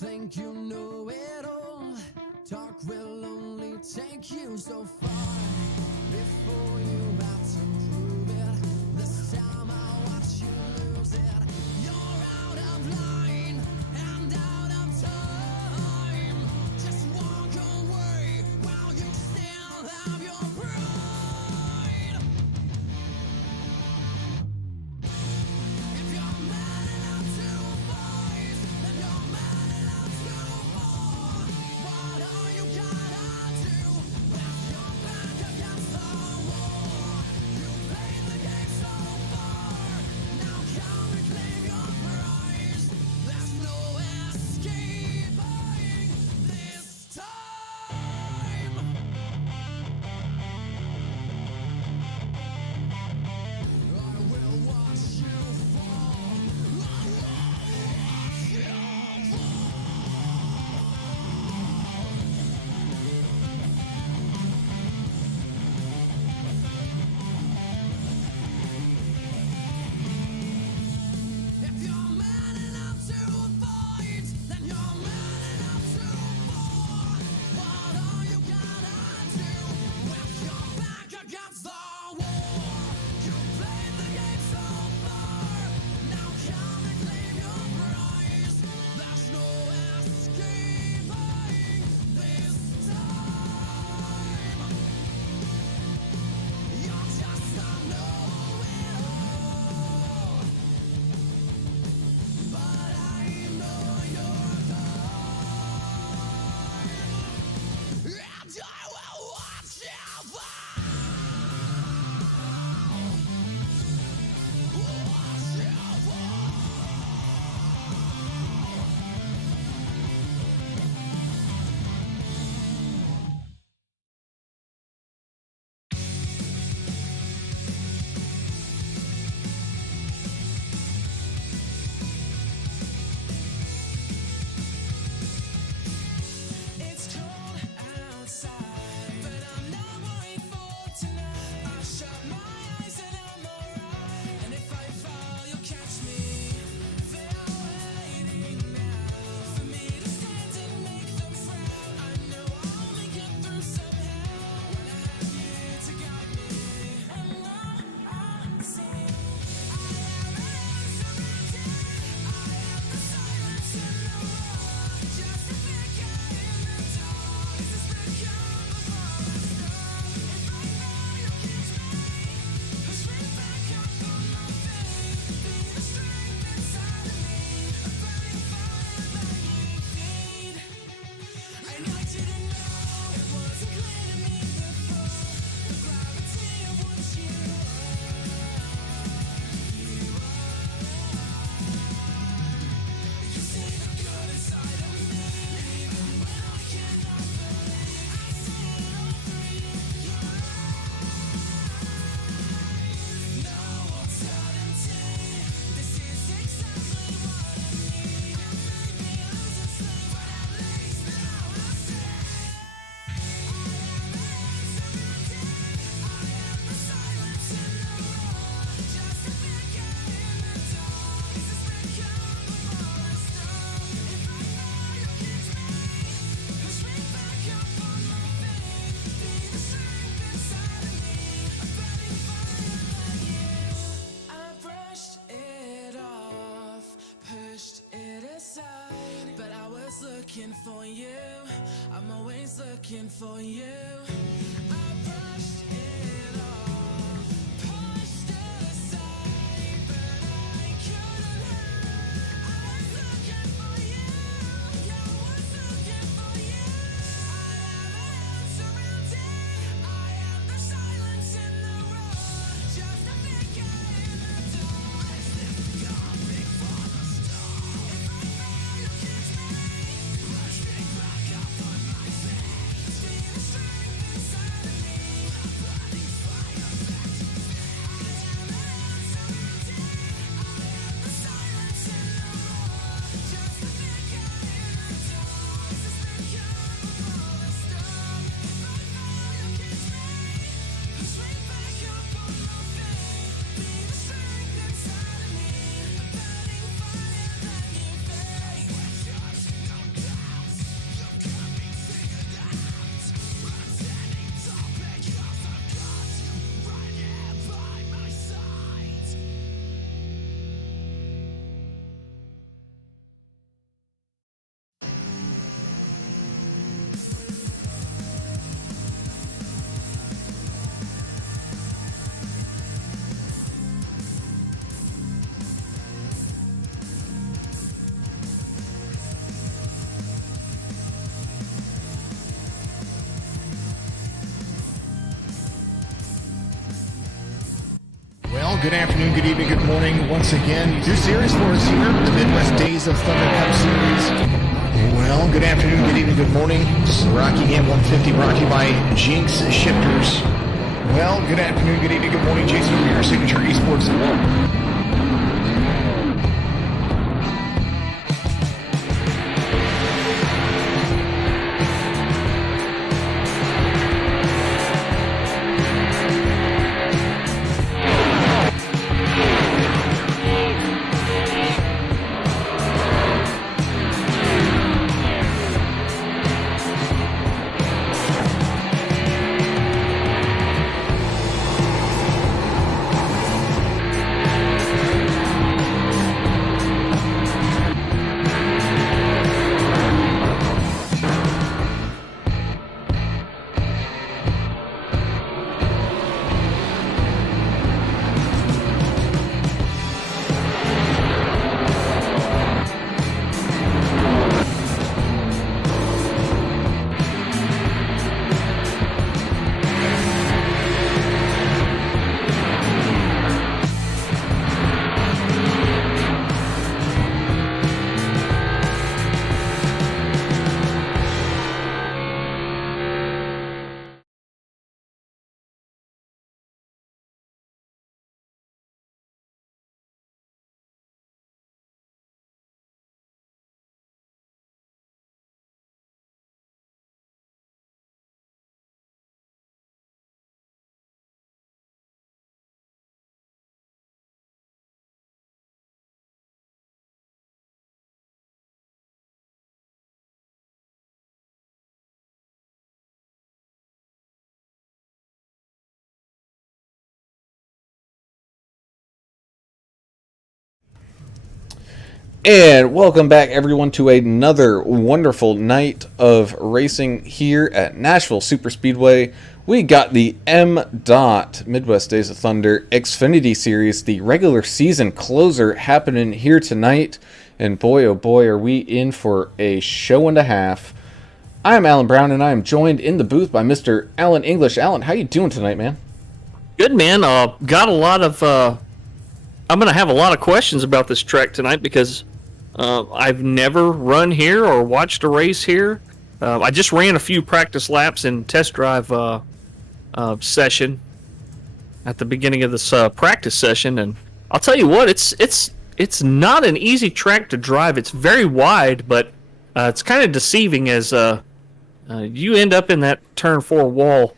think you know it all. Talk will only take you so far before you have to prove it. This time I'll watch you lose it. You're out looking for you. I'm always looking for you. I brushed it off, pushed it aside, but I couldn't hide. I was looking for you. Yeah, I was looking for you. I am a hound surrounded. I am the silence in the road. Just a figure in the dark. I slipped coming for the storm. If I fall, you catch me. Push me back up on my feet. Feel the strength inside of me. My body's fire back to me. I am a hound surrounded. I am the silence in the road. Just a figure in the dark. This has been come before the storm. If I fall, you catch me. Push me back up on my feet. Feel the strength inside of me. A burning fire that you fade. Questions, no doubts. You've got me figured out. I'm standing tall because I've got you right here by my side. Well, good afternoon, good evening, good morning. Once again, two series for us here, the Midwest Days of Thunder Cup Series. Well, good afternoon, good evening, good morning. This is Rocky Game 150 brought to you by Jinx Shifters. Well, good afternoon, good evening, good morning. Jason over here, Signature Esports. And welcome back, everyone, to another wonderful night of racing here at Nashville Superspeedway. We got the MDOT Midwest Days of Thunder Xfinity Series, the regular season closer, happening here tonight. And boy, oh boy, are we in for a show and a half. I'm Alan Brown, and I am joined in the booth by Mr. Alan English. Alan, how you doing tonight, man? Good, man. Got a lot of. I'm going to have a lot of questions about this track tonight because I've never run here or watched a race here. I just ran a few practice laps and test drive session at the beginning of this practice session, and I'll tell you what, it's not an easy track to drive. It's very wide, but it's kind of deceiving as you end up in that turn 4 wall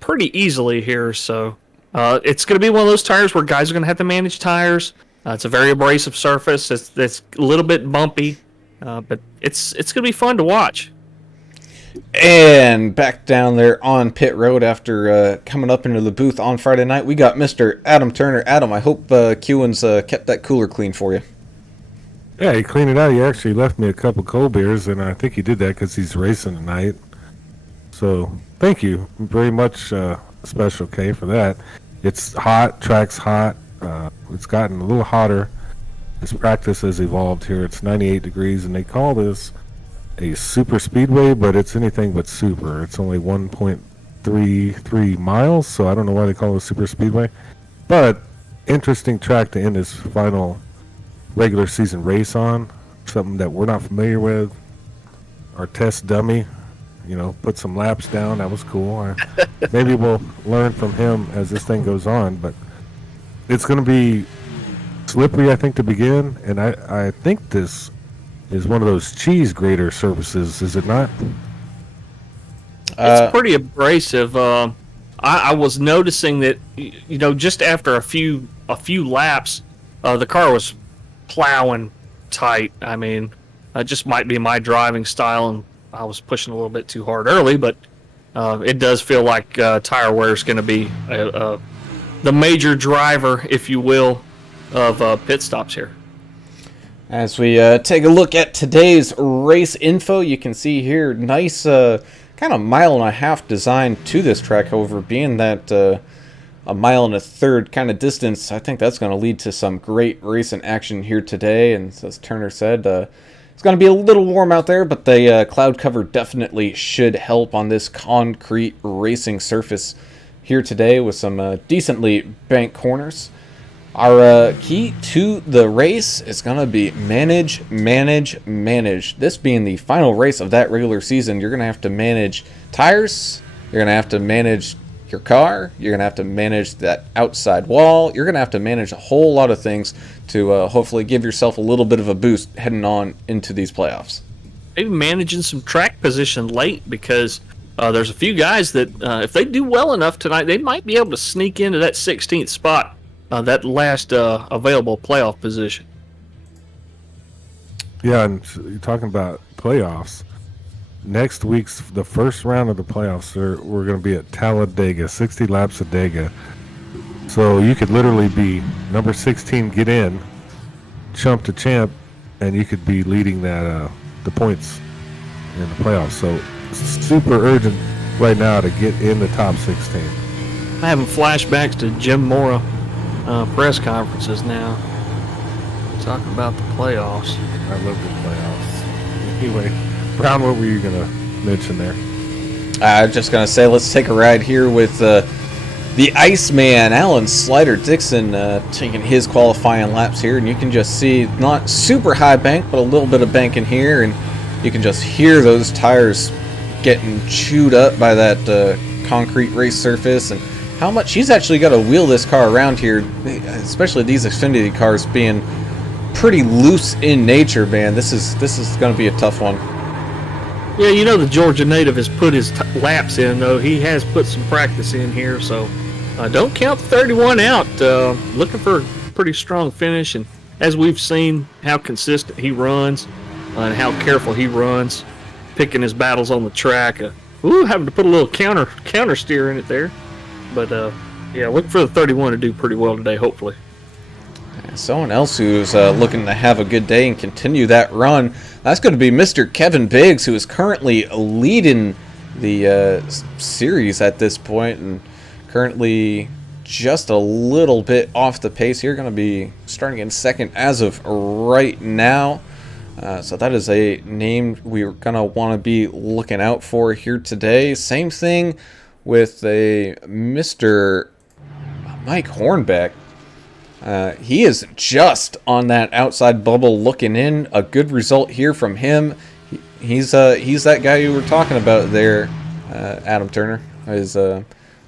pretty easily here. So it's going to be one of those tires where guys are going to have to manage tires. It's a very abrasive surface. It's a little bit bumpy, but it's going to be fun to watch. And back down there on pit road after coming up into the booth on Friday night, we got Mr. Adam Turner. Adam, I hope Kewen's kept that cooler clean for you. Yeah, he cleaned it out. He actually left me a couple cold beers, and I think he did that because he's racing tonight. So thank you very much, Special K, for that. It's hot. Track's hot. It's gotten a little hotter. This practice has evolved here. It's 98 degrees, and they call this a super speedway, but it's anything but super. It's only 1.33 miles, so I don't know why they call it a super speedway. But interesting track to end this final regular season race on. Something that we're not familiar with. Our test dummy, put some laps down. That was cool. Maybe we'll learn from him as this thing goes on, but it's going to be slippery, I think, to begin, and I think this is one of those cheese grater surfaces, is it not? It's pretty abrasive. I was noticing that, just after a few laps, the car was plowing tight. I mean, it just might be my driving style, and I was pushing a little bit too hard early, but it does feel like tire wear is going to be the major driver, if you will, of pit stops here. As we take a look at today's race info, you can see here nice kind of mile and a half design to this track. However, being that a mile and a third kind of distance, I think that's going to lead to some great racing action here today. And as Turner said, it's going to be a little warm out there, but the cloud cover definitely should help on this concrete racing surface here today with some decently banked corners. Our key to the race is going to be manage. This being the final race of that regular season, you're going to have to manage tires, you're going to have to manage your car, you're going to have to manage that outside wall, you're going to have to manage a whole lot of things to hopefully give yourself a little bit of a boost heading on into these playoffs. Maybe managing some track position late, because there's a few guys that if they do well enough tonight, they might be able to sneak into that 16th spot, that last available playoff position. Yeah, and you're talking about playoffs. Next week's the first round of the playoffs. We're going to be at Talladega, 60 laps at Dega. So you could literally be number 16, get in, chump to champ, and you could be leading that the points in the playoffs. So super urgent right now to get in the top 16. I'm having flashbacks to Jim Mora press conferences now, talking about the playoffs. I love the playoffs. Anyway, Brown, what were you going to mention there? I was just going to say, let's take a ride here with the Iceman, Alan Slider Dixon, taking his qualifying laps here. And you can just see, not super high bank, but a little bit of bank in here. And you can just hear those tires getting chewed up by that concrete race surface. And how much he's actually got to wheel this car around here, especially these Xfinity cars being pretty loose in nature, man. This is going to be a tough one. Yeah, the Georgia native has put his laps in, though. He has put some practice in here, so don't count the 31 out. Looking for a pretty strong finish, and as we've seen how consistent he runs and how careful he runs, picking his battles on the track. Having to put a little counter steer in it there. But, look for the 31 to do pretty well today, hopefully. Someone else who's looking to have a good day and continue that run, that's going to be Mr. Kevin Biggs, who is currently leading the series at this point and currently just a little bit off the pace here. Going to be starting in second as of right now. So that is a name we're going to want to be looking out for here today. Same thing with a Mr. Mike Hornbeck. He is just on that outside bubble looking in. A good result here from him. He's that guy you were talking about there, Adam Turner. His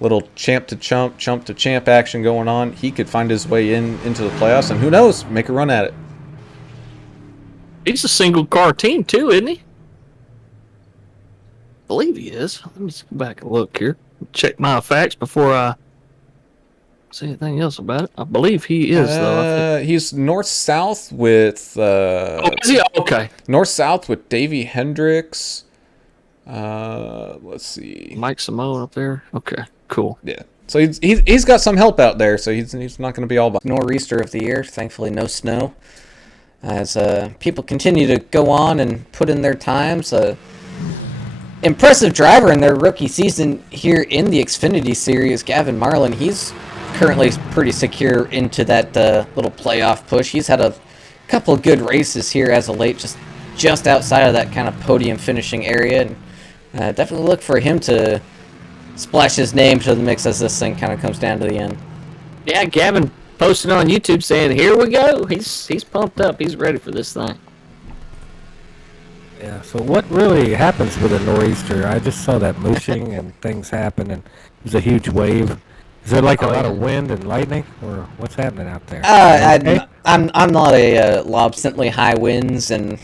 little champ to champ action going on. He could find his way into the playoffs, and who knows, make a run at it. He's a single car team too, isn't he? I believe he is. Let me just go back and look here. Check my facts before I say anything else about it. I believe he is, though. He's north-south with... is he? Okay. North-south with Davey Hendricks. Let's see. Mike Simone up there. Okay, cool. Yeah. So he's got some help out there, so he's not going to be all by... Nor'easter of the year. Thankfully, no snow. as people continue to go on and put in their times. Impressive driver in their rookie season here in the Xfinity Series, Gavin Marlin. He's currently pretty secure into that little playoff push. He's had a couple of good races here as of late, just outside of that kind of podium finishing area. And definitely look for him to splash his name to the mix as this thing kind of comes down to the end. Yeah, Gavin posted on YouTube saying, "Here we go." He's pumped up. He's ready for this thing. Yeah, so what really happens with a nor'easter? I just saw that mooshing and things happen, and there's a huge wave. Is there like a lot of wind and lightning, or what's happening out there? I'm not a lob simply high winds, and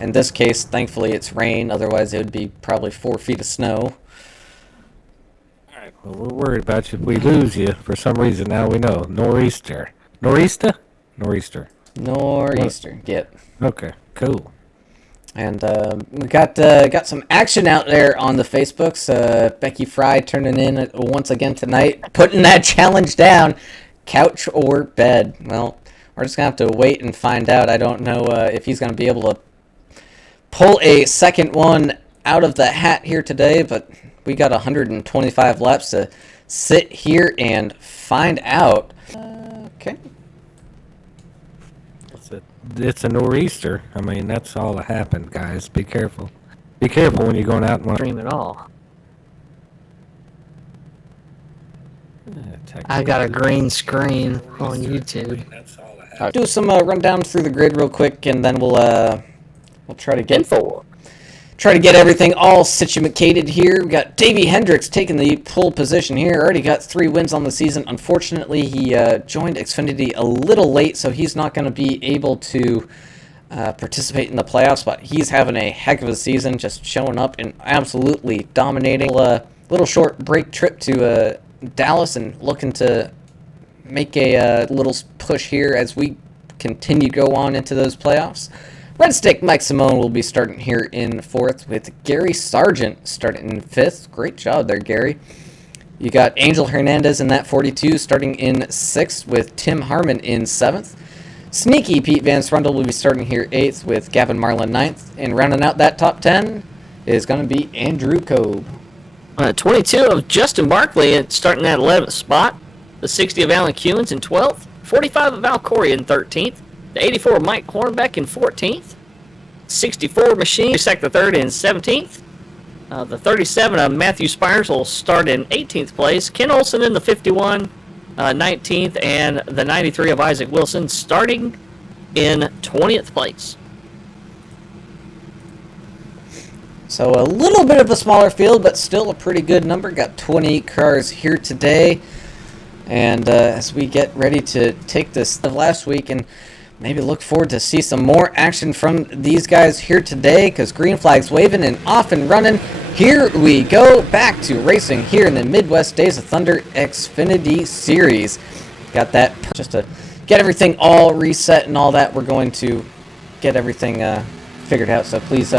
in this case, thankfully, it's rain. Otherwise, it would be probably 4 feet of snow. All right, well, we're worried about you if we lose you for some reason. Now we know nor'easter, nor'easter, nor'easter, Nor'easter, yep. Okay, cool. And we got some action out there on the Facebooks. Becky Fry turning in once again tonight, putting that challenge down. Couch or bed? Well, we're just going to have to wait and find out. I don't know if he's going to be able to pull a second one out of the hat here today, but we got 125 laps to sit here and find out. Okay. It's a nor'easter. I mean, that's all that happened, guys. Be careful. Be careful when you're going out and Dream it all. I got a green screen on YouTube. I'll do some rundown through the grid real quick, and then we'll try to get everything all situated here. We got Davey Hendricks taking the pole position here. Already got 3 wins on the season. Unfortunately, he joined Xfinity a little late, so he's not going to be able to participate in the playoffs. But he's having a heck of a season, just showing up and absolutely dominating. Little short break trip to Dallas and looking to make a little push here as we continue to go on into those playoffs. Red Stick Mike Simone will be starting here in 4th with Gary Sargent starting in 5th. Great job there, Gary. You got Angel Hernandez in that 42 starting in 6th with Tim Harmon in 7th. Sneaky Pete Van Strundle will be starting here 8th with Gavin Marlin 9th. And rounding out that top 10 is going to be Andrew Cobe. 22 of Justin Barkley starting at 11th spot. The 60 of Alan Cummins in 12th. 45 of Al Corey in 13th. The 84 of Mike Hornbeck in 14th. 64 Machine Sack the 3rd in 17th. The 37 of Matthew Spires will start in 18th place. Ken Olsen in the 51, 19th, and the 93 of Isaac Wilson starting in 20th place. So a little bit of a smaller field, but still a pretty good number. Got 20 cars here today. And as we get ready to take this of last week and maybe look forward to see some more action from these guys here today, because green flag's waving and off and running. Here we go back to racing here in the Midwest Days of Thunder Xfinity Series. Got that just to get everything all reset and all that. We're going to get everything figured out. So please